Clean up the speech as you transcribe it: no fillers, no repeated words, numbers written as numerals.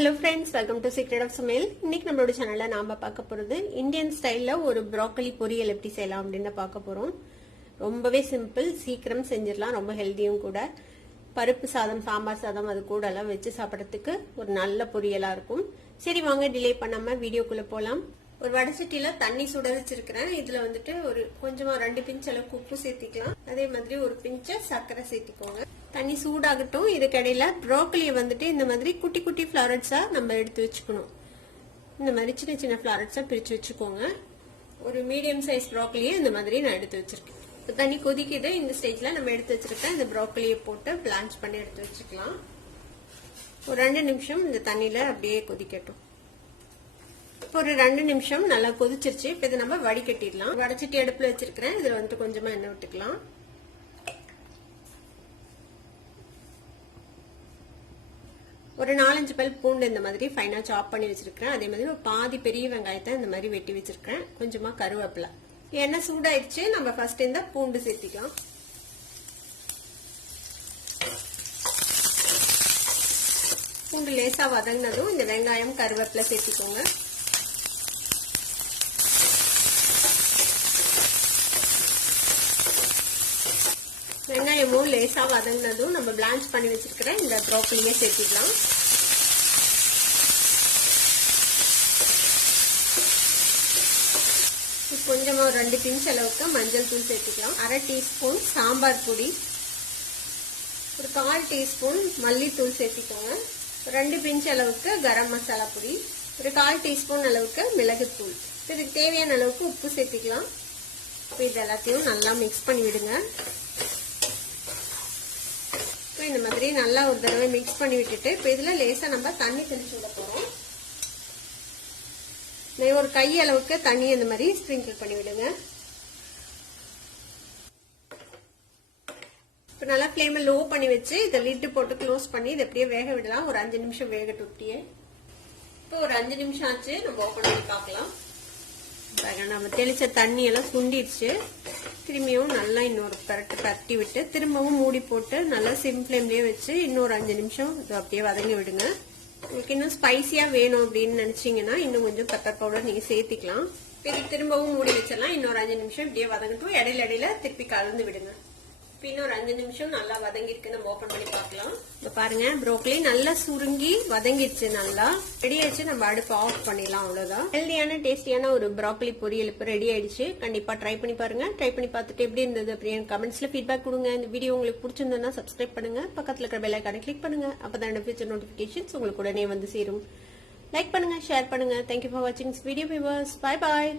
Hello friends, welcome to Secret of Samail. இன்னைக்கு நம்மளோட சேனல்ல நாம பார்க்க போறது இந்தியன் ஸ்டைல்ல ஒரு ப்ரோக்கலி பொரியல் எப்படி செய்யலாம் அப்படினு பார்க்க போறோம். ரொம்பவே சிம்பிள், சீக்கிரம் செஞ்சிரலாம், ரொம்ப ஹெல்தியும் கூட. பருப்பு சாதம், சாம்பார் சாதம் அது கூட எல்லாம் வெச்சு சாப்பிடுறதுக்கு ஒரு நல்ல பொரியலா இருக்கும். சரி வாங்க டிலே பண்ணாம வீடியோக்குள்ள போலாம். ஒரு வடசட்டியில தண்ணி சுட வச்சிருக்கேன். இதுல வந்துட்டு ஒரு கொஞ்சமா 2 பிஞ்ச் அளவுக்கு உப்பு சேர்த்திக்கலாம். அதே மாதிரி ஒரு பிஞ்ச் சர்க்கரை சேர்த்திக்கோங்க. தண்ணி சூடாகட்டும். இதுக்கடையில ப்ரோக்கலியை வந்துட்டு இந்த மாதிரி குட்டி குட்டி ஃபிளாரட்ஸா நம்ம எடுத்து வச்சுக்கணும். இந்த மாதிரி சின்ன சின்ன ஃபிளாரட்ஸா பிரிச்சு வச்சுக்கோங்க. ஒரு மீடியம் சைஸ் ப்ரோக்கலியை இந்த மாதிரி நான் எடுத்து வச்சிருக்கேன். தண்ணி கொதிக்குது. இந்த ஸ்டேஜ்ல நம்ம எடுத்து வச்சிருக்கேன் இந்த ப்ரோக்கலியை போட்டு பிளான்ச் பண்ணி எடுத்து வச்சுக்கலாம். ஒரு 2 நிமிஷம் இந்த தண்ணியில அப்படியே கொதிக்கட்டும். ஒரு 2 நிமிஷம் நல்லா கொதிச்சிருச்சு. இப்ப இதை நம்ம வடிகட்டிடலாம். வடச்சட்டி அடுப்புல வச்சிருக்கிறேன். இதுல வந்துட்டு கொஞ்சமா எண்ணெய் விட்டுக்கலாம். ஒரு 4-5 பல் பூண்டு இந்த மாதிரி ஃபைனா சாப் பண்ணி வச்சிருக்கேன். அதே மாதிரி ஒரு பாதி பெரிய வெங்காயத்தை இந்த மாதிரி வெட்டி வச்சிருக்கேன். கொஞ்சமா கருவேப்பிலை. எண்ணெய் சூடாயிடுச்சு. நம்ம ஃபர்ஸ்ட் இந்த பூண்டு சேர்த்திக்கலாம். பூண்டு லேசா வதங்கினதும் இந்த வெங்காயம் கருவேப்பிலை சேர்த்திக்கோங்க. வெங்காயமும் லேசா வதங்கினதும் நம்ம பிளான்ச் பண்ணி வச்சிருக்கிற இந்த ப்ரோக்கலியை சேர்த்திக்கலாம். கொஞ்சமா 2 பிஞ்ச் அளவுக்கு மஞ்சள் தூள் சேர்த்துக்கலாம். 1/2 டீஸ்பூன் சாம்பார் பொடி, ஒரு 1/4 டீஸ்பூன் மல்லித்தூள் சேர்த்திக்கோங்க. 2 பிஞ்ச் அளவுக்கு கரம் மசாலா பொடி, ஒரு 1/4 டீஸ்பூன் அளவுக்கு மிளகுத்தூள். இதுக்கு தேவையான அளவுக்கு உப்பு சேர்த்திக்கலாம். இது எல்லாத்தையும் நல்லா மிக்ஸ் பண்ணி விடுங்க. இந்த மாதிரி நல்லா ஒரு தடவை மிக்ஸ் பண்ணி விட்டுட்டு இப்ப இதுல லேசா நம்ம தண்ணி தெளிச்சு விட போறோம். ஒரு கை அளவுக்கு தண்ணி இந்த மாதிரி ஸ்ப்ரிங்கிள் பண்ணி விடுங்க. இப்ப நல்லா ஃப்ளேமை லோ பண்ணி வச்சு இதை லிட் போட்டு க்ளோஸ் பண்ணி இதை அப்படியே வேக விடலாம். ஒரு 5 நிமிஷம் வேகட்டும். இப்படியே இப்போ ஒரு 5 நிமிஷம் ஆச்சு. நம்ம ஓபன் பண்ணி பார்க்கலாம். நம்ம தெளிச்ச தண்ணி எல்லாம் சுண்டிடுச்சு. திரும்பியும் நல்லா இன்னொரு பரட்டி விட்டு திரும்பவும் மூடி போட்டு நல்லா சிம் ஃப்ளேம்லயே வச்சு இன்னொரு 5 நிமிஷம் அப்படியே வதங்கி விடுங்க. உங்களுக்கு இன்னும் ஸ்பைசியா வேணும் அப்படின்னு நினைச்சீங்கன்னா இன்னும் கொஞ்சம் பெப்பர் பவுடர் நீங்க சேர்த்திக்கலாம். திரும்பவும் மூடி வச்சிடலாம். இன்னொரு 5 நிமிஷம் இப்படியே வதங்கட்டும். இடையில திருப்பி கலந்து விடுங்க. இன்னொரு 5 நிமிஷம் நல்லா வதங்கிருக்கு. நம்ம ஓபன் பண்ணி பார்க்கலாம். இப்ப பாருங்க ப்ரோக்கலி நல்லா சுருங்கி வதங்கிடுச்சு. நல்லா ரெடி ஆயிடுச்சு. நம்ம அடுப்பு ஆஃப் பண்ணிடலாம். அவ்வளவுதான். ஹெல்தியான டேஸ்டியான ஒரு ப்ரோக்கலி பொரியல் இப்ப ரெடி ஆயிடுச்சு. கண்டிப்பா ட்ரை பண்ணி பாருங்க. ட்ரை பண்ணி பார்த்துட்டு எப்படி இருந்தது அப்படின்னு கமெண்ட்ஸ்ல ஃபீட்பேக் கொடுங்க. இந்த வீடியோ உங்களுக்கு பிடிச்சிருந்ததுன்னா சப்ஸ்கிரைப் பண்ணுங்க. பக்கத்துல இருக்கிற பெல் ஐகானை கிளிக் பண்ணுங்க. அப்பதான் ஃபியூச்சர் நோட்டிபிகேஷன்ஸ் உங்களுக்கு உடனே வந்து சேரும். லைக் பண்ணுங்க, ஷேர் பண்ணுங்க. தேங்க்யூ ஃபார் வாட்சிங் this video viewers. Bye bye.